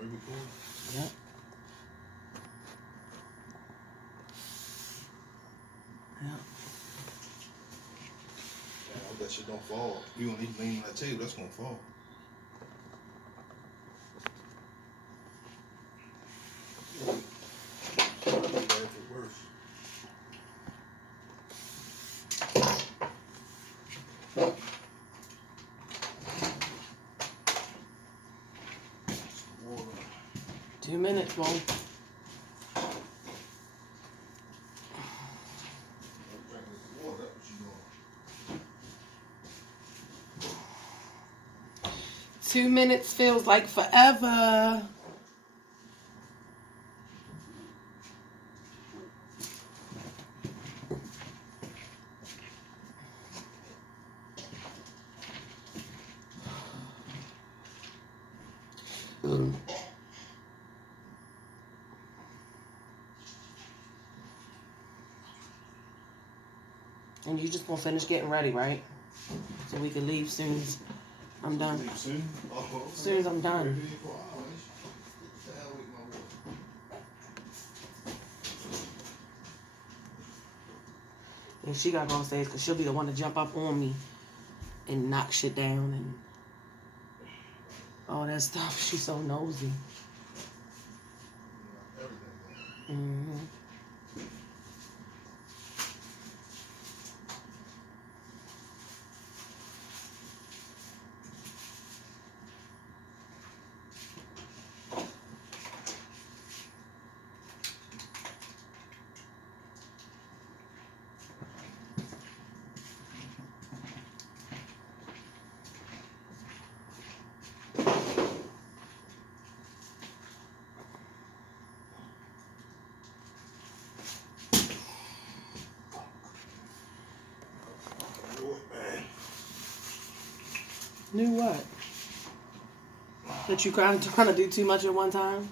Yep. Yep. I hope that shit don't fall. You don't need to lean on that table, that's gonna fall. Worse. 2 minutes, Mom. Water, 2 minutes feels like forever. And you just gonna finish getting ready, right? So we can leave soon as I'm done. Leave soon? As soon as I'm done. And she gotta go on stage because she'll be the one to jump up on me and knock shit down and all that stuff. She's so nosy. Mm-hmm. Knew what? That you kind of trying to do too much at one time?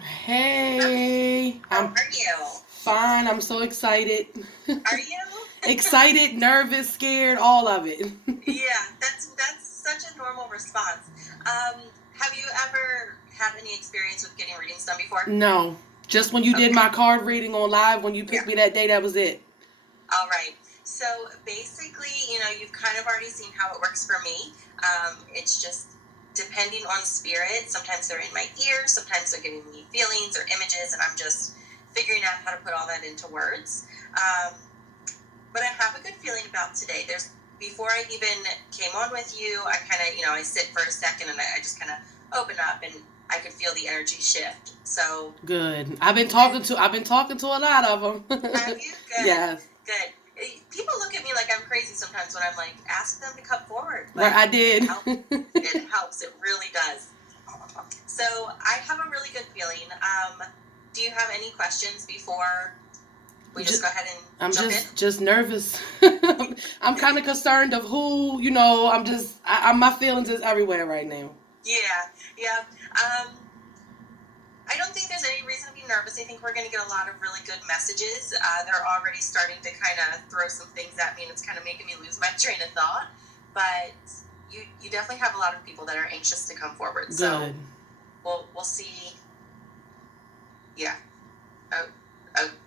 Hey, How are you? Fine. I'm so excited. Are you? Excited, nervous, scared, all of it. Yeah, that's such a normal response. Have you ever had any experience with getting readings done before? No. Just when you did my card reading on live, when you picked me that day, that was it. All right. So basically, you've kind of already seen how it works for me. It's just depending on spirit. Sometimes they're in my ears, sometimes they're giving me feelings or images, and I'm just figuring out how to put all that into words. But I have a good feeling about today. Before I even came on with you, I kind of, I sit for a second and I just kind of open up, and I could feel the energy shift. So Good. I've been talking to a lot of them. have you? Good. Yes. Good. People look at me like I'm crazy sometimes when I'm like, ask them to come forward. But Right, I did. it helps. It really does. So I have a really good feeling. Do you have any questions before we just go ahead and I'm jump in? just nervous. I'm kind of concerned of who, my feelings is everywhere right now. Yeah. I don't think there's any reason to be nervous. I think we're going to get a lot of really good messages. They're already starting to kind of throw some things at me, and it's kind of making me lose my train of thought. But you definitely have a lot of people that are anxious to come forward. Good. So we'll see. Yeah. Oh,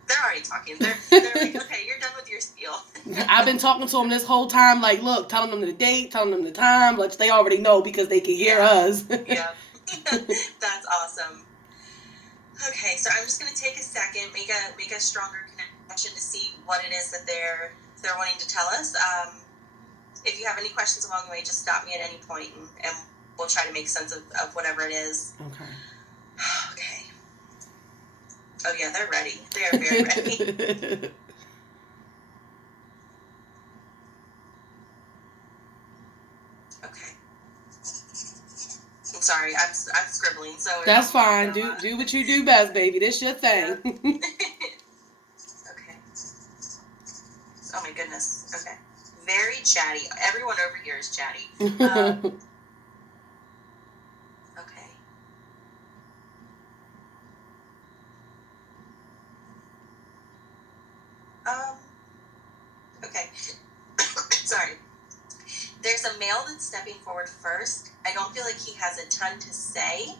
they're already talking. They're like, okay, you're done with your spiel. I've been talking to them this whole time, like, look, telling them the date, telling them the time, which they already know because they can hear us. Yeah. That's awesome. Okay, so I'm just going to take a second, make a stronger connection to see what it is that they're wanting to tell us. If you have any questions along the way, just stop me at any point, and we'll try to make sense of whatever it is. Okay. Okay. Oh, yeah, they're ready. They are very ready. Okay. I'm sorry, I'm scribbling, so... That's fine. Do what you do best, baby. This your thing. Yeah. Okay. Oh, my goodness. Okay. Very chatty. Everyone over here is chatty. Okay. Okay. Sorry. There's a male that's stepping forward first. I don't feel like he has a ton to say,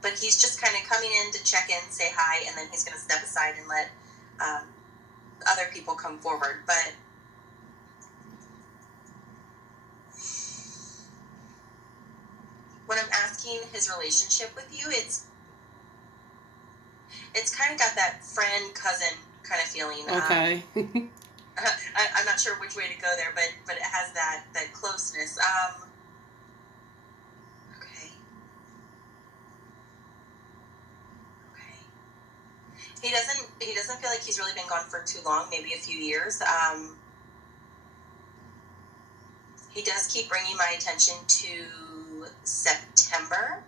but he's just kind of coming in to check in, say hi, and then he's going to step aside and let other people come forward. But when I'm asking his relationship with you, it's kind of got that friend cousin kind of feeling. Okay. I'm not sure which way to go there, but it has that closeness. Okay. He doesn't feel like he's really been gone for too long, maybe a few years. He does keep bringing my attention to September.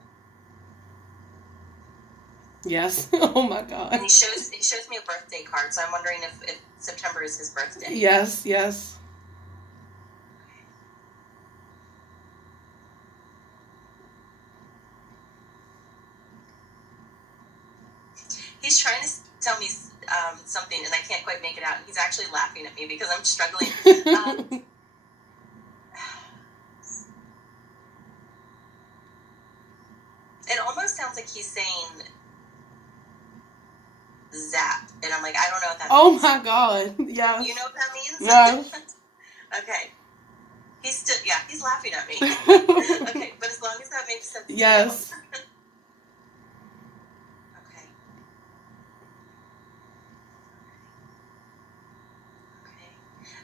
Yes. Oh my God. And he shows me a birthday card, so I'm wondering if September is his birthday. Yes. He's trying to tell me something, and I can't quite make it out. And he's actually laughing at me because I'm struggling. It almost sounds like he's saying zap, and I'm like, I don't know what that means. Oh my God. Yeah. You know what that means? No. Okay. He's laughing at me. Okay, but as long as that makes sense. Yes. To you. Okay.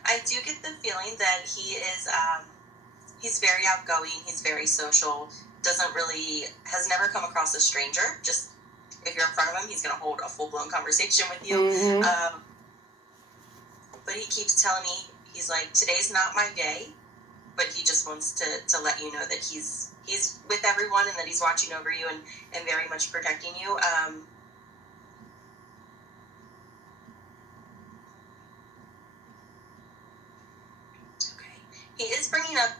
I do get the feeling that he is, he's very outgoing, he's very social, has never come across a stranger. Just, if you're in front of him, he's going to hold a full-blown conversation with you. Mm-hmm. But he keeps telling me, he's like, today's not my day, but he just wants to let you know that he's with everyone and that he's watching over you and very much protecting you. Okay. He is bringing up,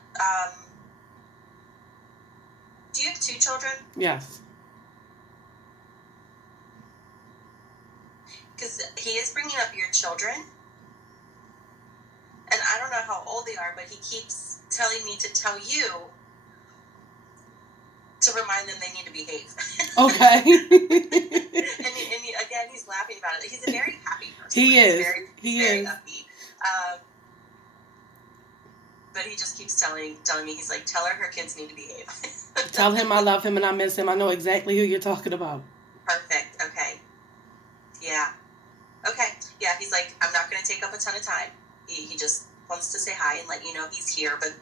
do you have 2 children? Yes. Because he is bringing up your children. And I don't know how old they are, but he keeps telling me to tell you to remind them they need to behave. Okay. and again, he's laughing about it. He's a very happy person. He is. He's very upbeat. But he just keeps telling me, he's like, tell her kids need to behave. Tell him I love him and I miss him. I know exactly who you're talking about. Perfect. Okay. Yeah. Okay. Yeah, he's like, I'm not going to take up a ton of time. He just wants to say hi and let you know he's here. But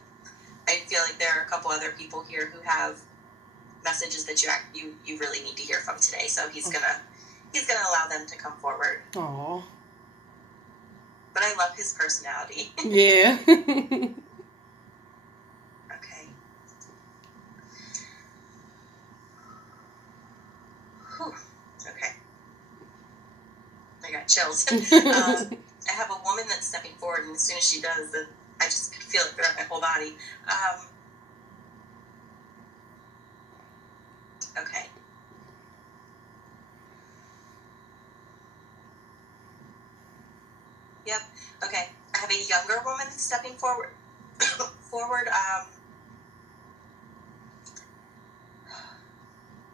I feel like there are a couple other people here who have messages that you really need to hear from today. So he's gonna allow them to come forward. Aw. But I love his personality. Yeah. Okay. Whew. Okay. I got chills. I have a woman that's stepping forward, and as soon as she does, I just feel it throughout my whole body. Okay. Yep. Okay. I have a younger woman that's stepping forward.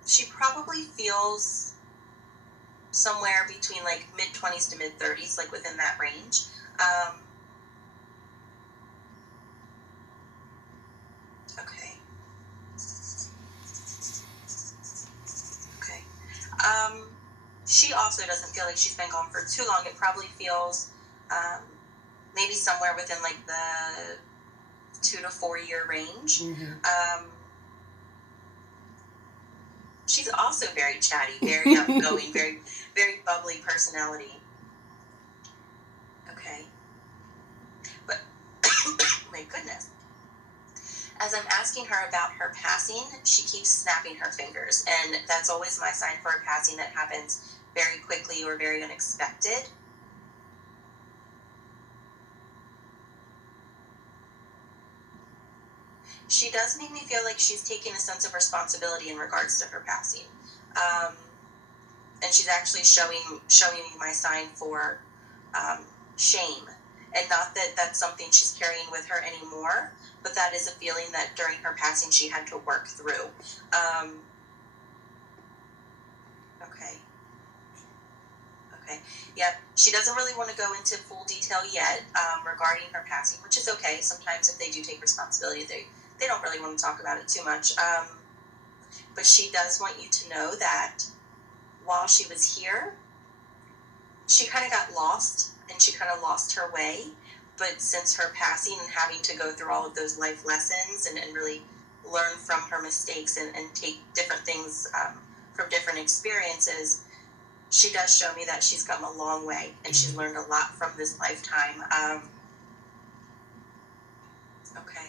She probably feels somewhere between like mid-20s to mid-30s, like within that range. Okay. Okay. She also doesn't feel like she's been gone for too long. It probably feels maybe somewhere within like the 2 to 4 year range. Mm-hmm. She's also very chatty, very outgoing, very, very bubbly personality. Okay. But, my goodness. As I'm asking her about her passing, she keeps snapping her fingers. And that's always my sign for a passing that happens very quickly or very unexpected. She does make me feel like she's taking a sense of responsibility in regards to her passing. And she's actually showing me my sign for shame. And not that that's something she's carrying with her anymore, but that is a feeling that during her passing she had to work through. Okay. Okay. Yeah, she doesn't really want to go into full detail yet regarding her passing, which is okay. Sometimes if they do take responsibility, they don't really want to talk about it too much. But she does want you to know that while she was here, she kind of got lost and she kind of lost her way. But since her passing and having to go through all of those life lessons and really learn from her mistakes and take different things from different experiences, she does show me that she's come a long way and she's learned a lot from this lifetime. Okay.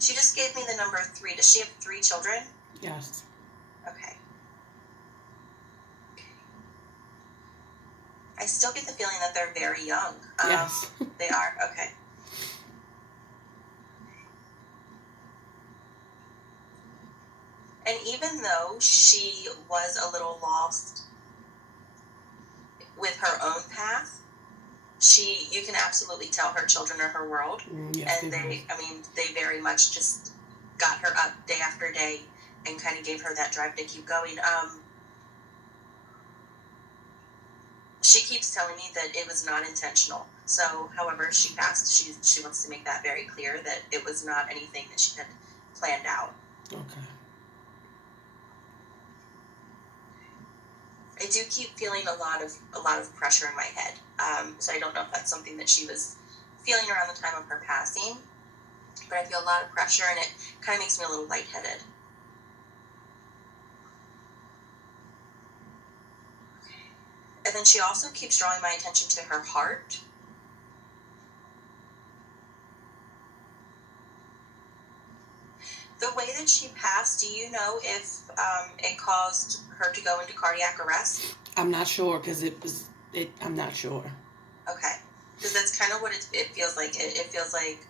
She just gave me the number 3. Does she have 3 children? Yes. Okay. I still get the feeling that they're very young. Yes. They are? Okay. And even though she was a little lost with her own path, you can absolutely tell her children are her world. Yes, and they very much just got her up day after day and kind of gave her that drive to keep going. She keeps telling me that it was not intentional. So, however she passed, she wants to make that very clear that it was not anything that she had planned out. Okay. I do keep feeling a lot of pressure in my head. So I don't know if that's something that she was feeling around the time of her passing, but I feel a lot of pressure and it kind of makes me a little lightheaded. And then she also keeps drawing my attention to her heart. The way that she passed, do you know if it caused her to go into cardiac arrest? I'm not sure because I'm not sure. Okay. Because that's kind of what it feels like. It feels like,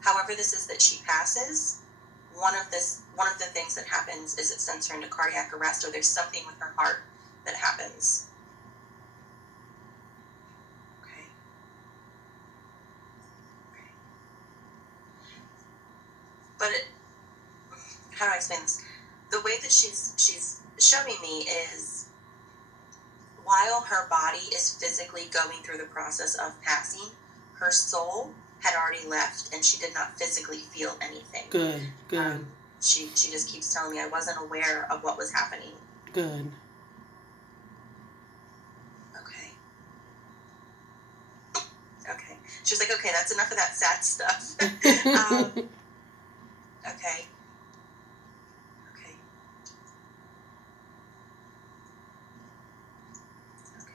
however this is that she passes, one of the things that happens is it sends her into cardiac arrest, or there's something with her heart that happens. Okay. But how do I explain this? The way that she's showing me is, while her body is physically going through the process of passing, her soul had already left and she did not physically feel anything. Good. She just keeps telling me I wasn't aware of what was happening. Good. Okay. She was like, okay, that's enough of that sad stuff. Okay. Okay. Okay. Okay.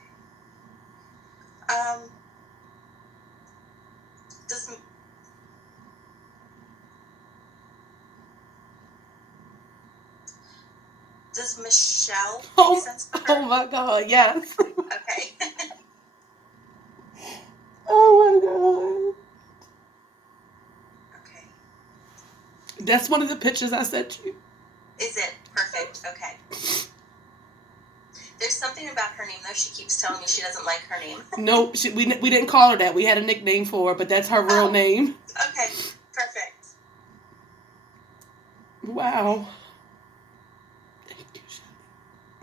Does Michelle make sense for her? Oh my God, yes. Okay. Oh my God. Okay. That's one of the pictures I sent you. Is it? Perfect. Okay. There's something about her name, though. She keeps telling me she doesn't like her name. Nope, we didn't call her that. We had a nickname for her, but that's her real name. Okay. Perfect. Wow. Thank you, Shelly.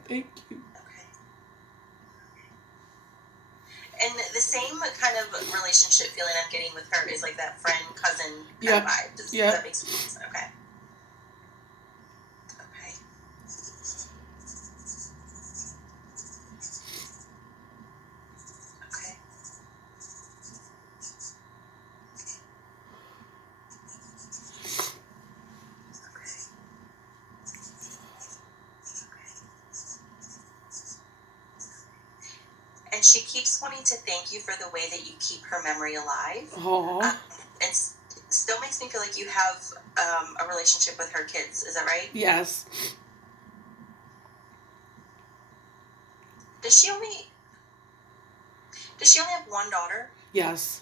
Thank you. Okay. And the same kind of relationship feeling I'm getting with her is like that friend, cousin kind of vibe. Does that make sense? Okay. Okay. Okay. And she keeps wanting to thank you for the way that you keep her memory alive. And still makes me feel like you have a relationship with her kids. Is that right? Yes. Does she only have one daughter? Yes.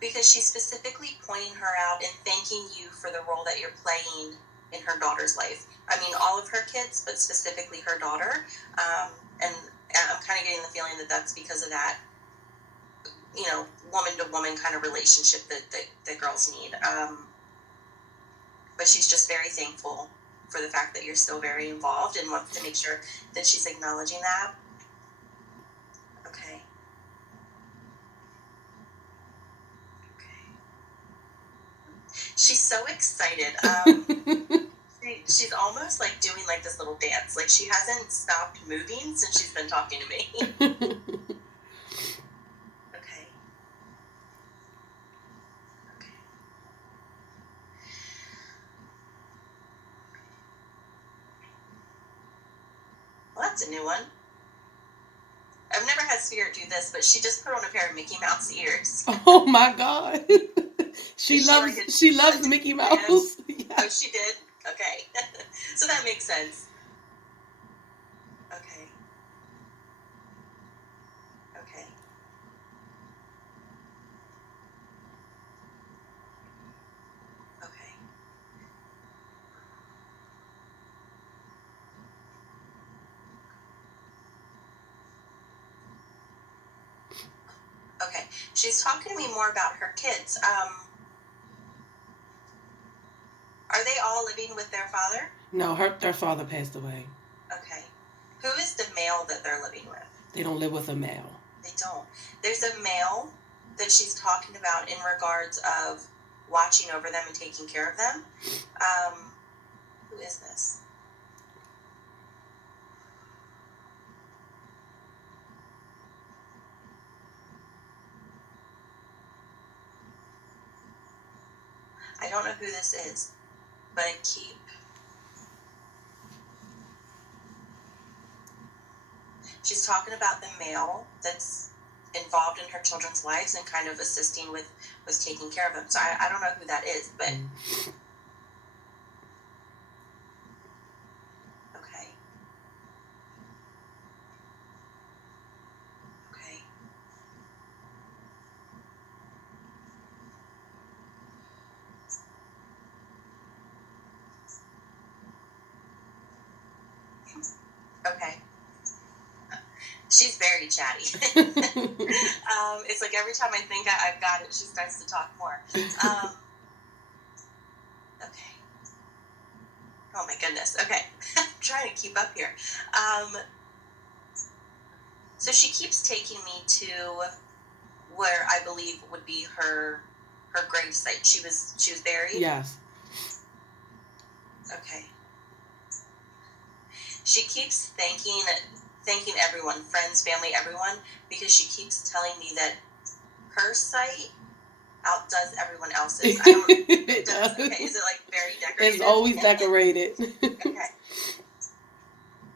Because she's specifically pointing her out and thanking you for the role that you're playing in her daughter's life. I mean, all of her kids, but specifically her daughter. And I'm kind of getting the feeling that that's because of that, woman-to-woman kind of relationship that girls need. But she's just very thankful for the fact that you're still very involved and wants to make sure that she's acknowledging that. Okay. She's so excited. She's almost like doing like this little dance. Like she hasn't stopped moving since she's been talking to me. Okay. Okay. Well, that's a new one. I've never had Spirit do this, but she just put on a pair of Mickey Mouse ears. Oh my God. She loves Mickey Mouse. Yes. Oh, she did? Okay. So that makes sense. Okay. Okay. Okay. Okay. She's talking to me more about her kids. Are they all living with their father? No, their father passed away. Okay. Who is the male that they're living with? They don't live with a male. They don't. There's a male that she's talking about in regards of watching over them and taking care of them. Who is this? I don't know who this is, but I keep. She's talking about the male that's involved in her children's lives and kind of assisting with taking care of them. So I don't know who that is, but okay. Okay. Okay. She's very chatty. It's like every time I think I've got it, she starts to talk more. Okay. Oh my goodness. Okay. I'm trying to keep up here. So she keeps taking me to where I believe would be her grave site. She was buried? Yes. Okay. She keeps thanking everyone, friends, family, everyone, because she keeps telling me that her site outdoes everyone else's. I don't. It does. Okay. Is it like very decorated? It's always decorated. Okay.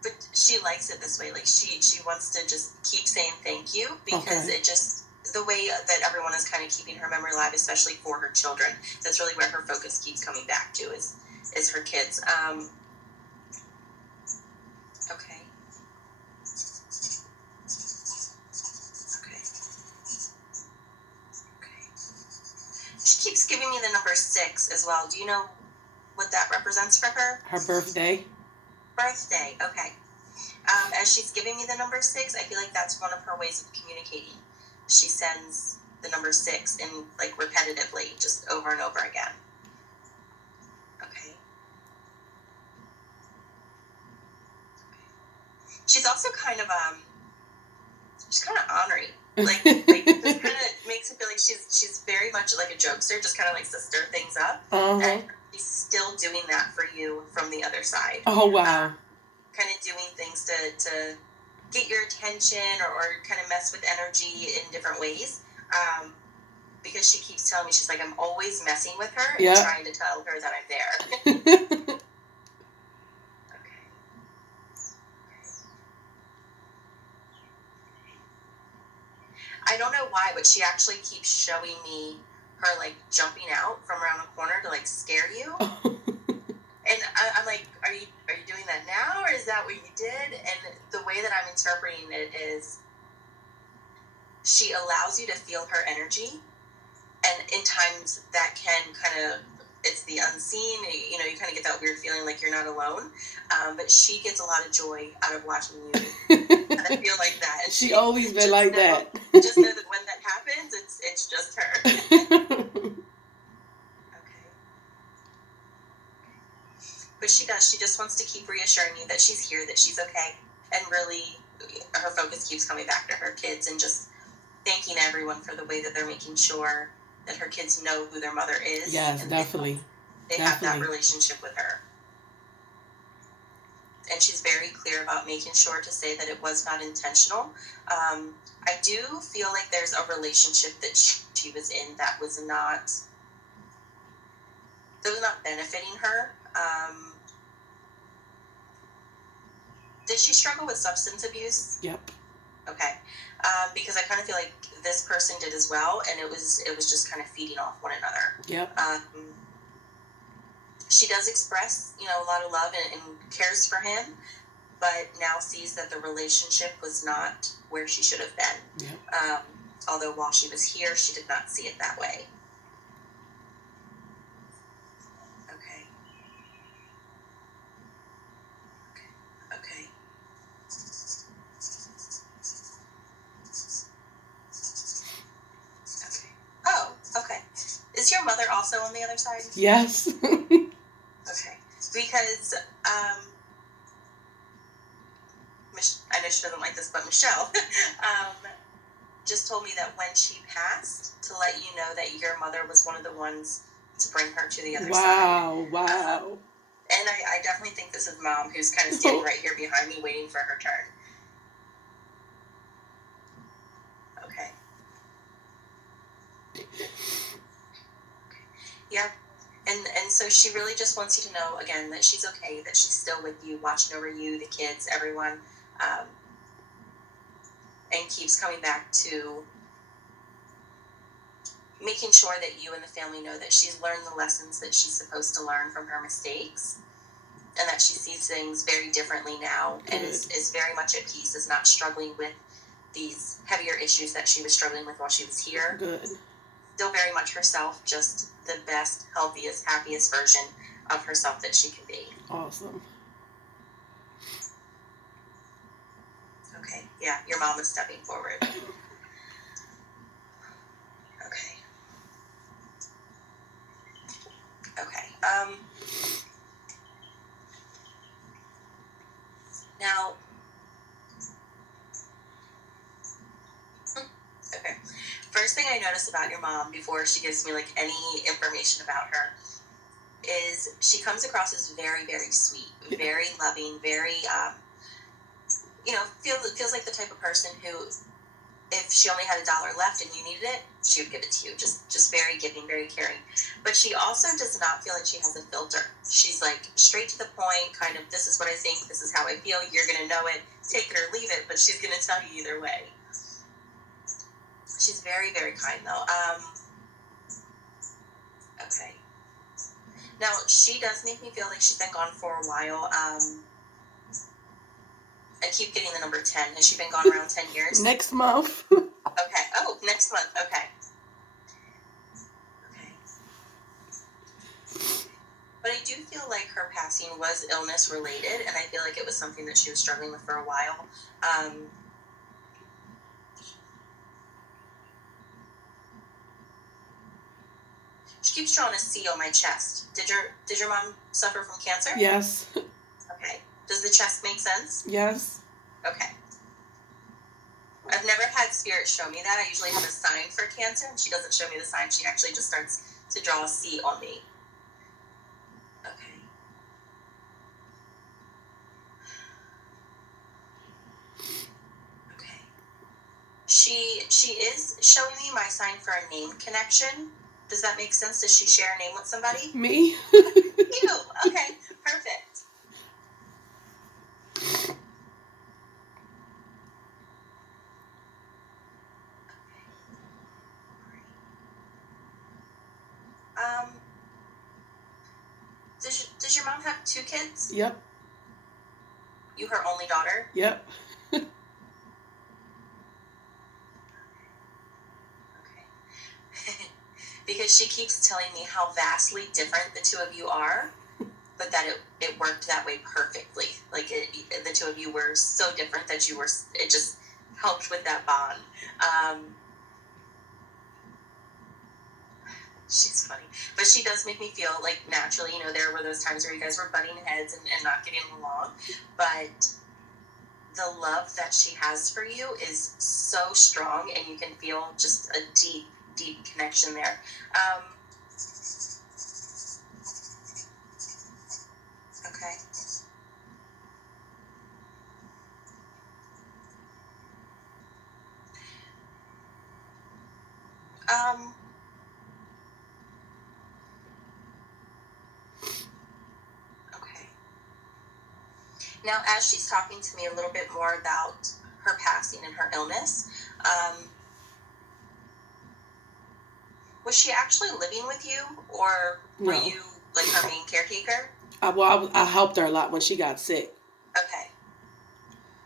But she likes it this way. Like she wants to just keep saying thank you because Okay. it just the way that everyone is kind of keeping her memory alive, especially for her children. That's really where her focus keeps coming back to is her kids. Okay. Okay. Okay. She keeps giving me the number 6 as well. Do you know what that represents for her? Her birthday. Birthday. Okay. As she's giving me the number 6, I feel like that's one of her ways of communicating. She sends the number 6 in like repetitively, just over and over again. Okay. She's also kind of she's kind of ornery. Like just kind of makes it feel like she's very much like a jokester, just kind of likes to stir things up. And she's still doing that for you from the other side. Oh wow. Kind of doing things to get your attention or kind of mess with energy in different ways. Because she keeps telling me, she's like, I'm always messing with her and trying to tell her that I'm there. Okay. I don't know why, but she actually keeps showing me her like jumping out from around a corner to like scare you. And I'm like, are you doing that now, or is that what you did? And the way that I'm interpreting it is she allows you to feel her energy, and in times that can kind of, it's the unseen, you know, you kind of get that weird feeling like you're not alone, but she gets a lot of joy out of watching you I feel like that. And she always been like that. Just know that when that happens, it's just her. But she does. She just wants to keep reassuring you that she's here, that she's okay. And really, her focus keeps coming back to her kids and just thanking everyone for the way that they're making sure that her kids know who their mother is. Yes, definitely. They have that relationship with her. And she's very clear about making sure to say that it was not intentional. I do feel like there's a relationship that she was in that was not benefiting her. Did she struggle with substance abuse? Yep. Okay. Because I kind of feel like this person did as well, and it was just kind of feeding off one another. Yep. She does express, a lot of love and cares for him, but now sees that the relationship was not where she should have been. Yep. Although while she was here, she did not see it that way. Okay. Oh, okay. Is your mother also on the other side? Yes. Okay. Because, I know she doesn't like this, but Michelle, just told me that when she passed, to let you know that your mother was one of the ones to bring her to the other side. Wow. And I definitely think this is Mom, who's kind of standing right here behind me waiting for her turn. Okay. Yeah. And so she really just wants you to know, again, that she's okay, that she's still with you, watching over you, the kids, everyone, and keeps coming back to making sure that you and the family know that she's learned the lessons that she's supposed to learn from her mistakes, and that she sees things very differently now. Good. And is very much at peace, is not struggling with these heavier issues that she was struggling with while she was here. Good. Still very much herself, just the best, healthiest, happiest version of herself that she can be. Awesome. Okay, yeah, your mom is stepping forward. Okay. Now, okay. First thing I notice about your mom before she gives me like any information about her is she comes across as very, very sweet, very loving, very, feels like the type of person who if she only had $1 left and you needed it, she would give it to you. Just very giving, very caring. But she also does not feel like she has a filter. She's like straight to the point, kind of, this is what I think, this is how I feel, you're going to know it, take it or leave it, but she's going to tell you either way. She's very, very kind, though. Okay. Now, she does make me feel like she's been gone for a while. I keep getting the number 10. Has she been gone around 10 years? Next month. Okay. Oh, next month. Okay. Okay. But I do feel like her passing was illness related, and I feel like it was something that she was struggling with for a while. She keeps drawing a C on my chest. Did your mom suffer from cancer? Yes. Okay. Does the chest make sense? Yes. Okay. I've never had spirit show me that. I usually have a sign for cancer, and she doesn't show me the sign. She actually just starts to draw a C on me. Okay. Okay. She is showing me my sign for a name connection. Does that make sense? Does she share a name with somebody? Me? You. Okay. Perfect. Does your mom have 2 kids? Yep. You her only daughter? Yep. Okay. Because she keeps telling me how vastly different the 2 of you are, but that it worked that way perfectly. Like the 2 of you were so different that it just helped with that bond. She's funny. But she does make me feel like naturally, there were those times where you guys were butting heads and not getting along. But the love that she has for you is so strong, and you can feel just a deep, deep connection there. Okay. Okay. Now, as she's talking to me a little bit more about her passing and her illness, was she actually living with you, or were No. you like her main caretaker? I helped her a lot when she got sick. Okay.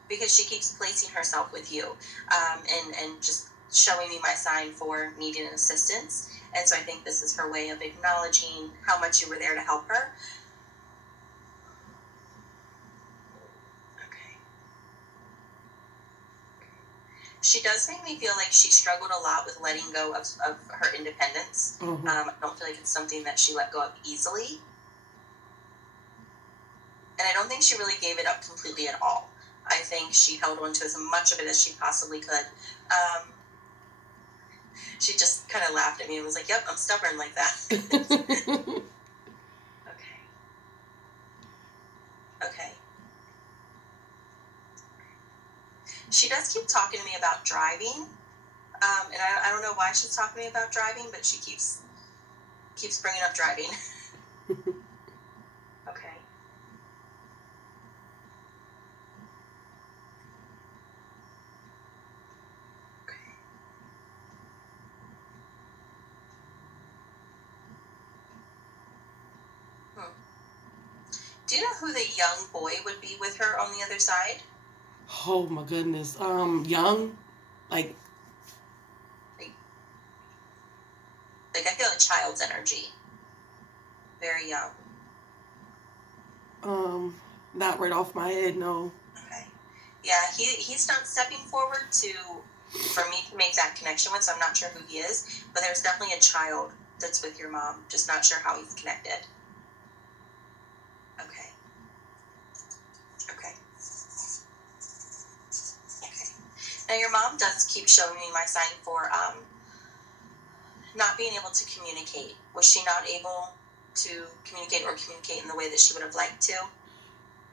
Because she keeps placing herself with you, and just showing me my sign for needing assistance. And so I think this is her way of acknowledging how much you were there to help her. Okay. She does make me feel like she struggled a lot with letting go of her independence. Mm-hmm. I don't feel like it's something that she let go of easily. And I don't think she really gave it up completely at all. I think she held on to as much of it as she possibly could. She just kind of laughed at me and was like, yep, I'm stubborn like that. Okay. She does keep talking to me about driving. And I don't know why she's talking to me about driving, but she keeps bringing up driving. Okay. Do you know who the young boy would be with her on the other side? Oh my goodness. Young, like I feel a child's energy. Very young. Not right off my head, no. Okay. Yeah, he's not stepping forward for me to make that connection with, so I'm not sure who he is. But there's definitely a child that's with your mom, just not sure how he's connected. Okay. Okay. Okay. Now your mom does keep showing me my sign for not being able to communicate. Was she not able to communicate in the way that she would have liked to?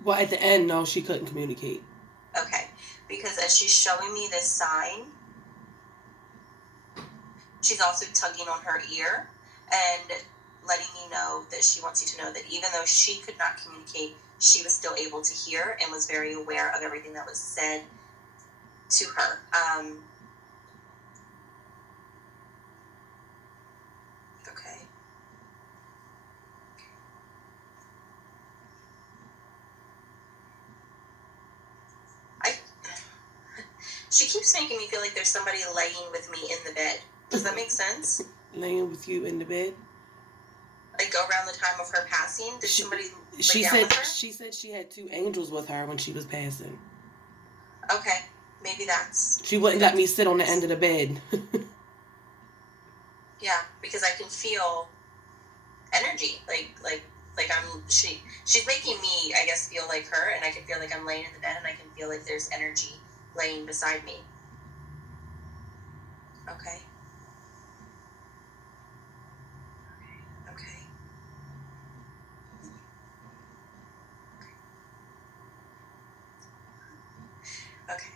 Well, at the end, no, she couldn't communicate. Okay. Because as she's showing me this sign, She's also tugging on her ear and letting me know that she wants you to know that even though she could not communicate, she was still able to hear and was very aware of everything that was said to her. Okay. She keeps making me feel like there's somebody laying with me in the bed. Does that make sense? Laying with you in the bed? Like around the time of her passing, did somebody She lay down said with her? she said she had 2 angels with her when she was passing. Okay, maybe that's... She wouldn't let me sit on the end of the bed. Yeah, because I can feel energy, like she's making me, I guess, feel like her, and I can feel like I'm laying in the bed, and I can feel like there's energy laying beside me. Okay. Okay. Okay.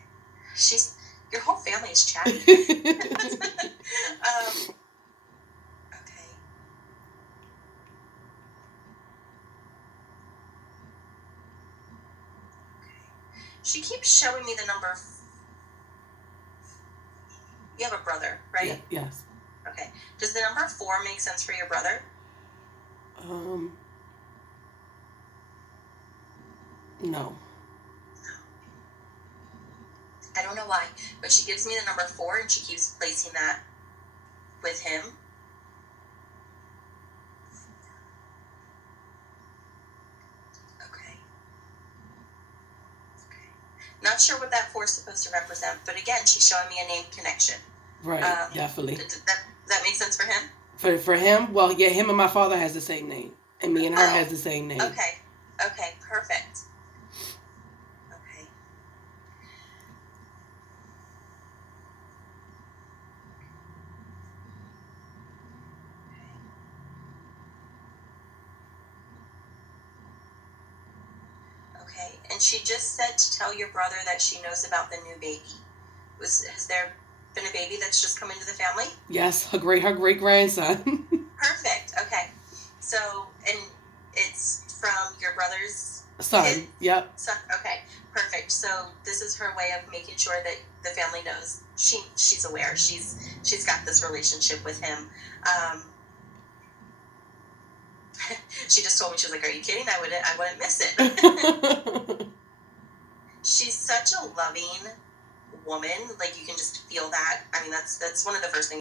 Your whole family is chatting. Okay. She keeps showing me the number. You have a brother, right? Yeah, yes. Okay. Does the number 4 make sense for your brother? No. I don't know why, but she gives me the number 4 and she keeps placing that with him. Okay. Not sure what that 4 is supposed to represent, but again, she's showing me a name connection. Right, definitely. That makes sense for him? For him, well, yeah, him and my father has the same name, and me and her has the same name. Okay, perfect. Okay. Okay, and she just said to tell your brother that she knows about the new baby. Has there been a baby that's just come into the family? Yes, her great grandson. Perfect. Okay. So, and it's from your brother's son. Kid? Yep. Son. Okay. Perfect. So this is her way of making sure that the family knows she's aware. She's got this relationship with him. She just told me, she was like, "Are you kidding? I wouldn't miss it." She's such a loving woman. Like, you can just feel that. I mean, that's one of the first things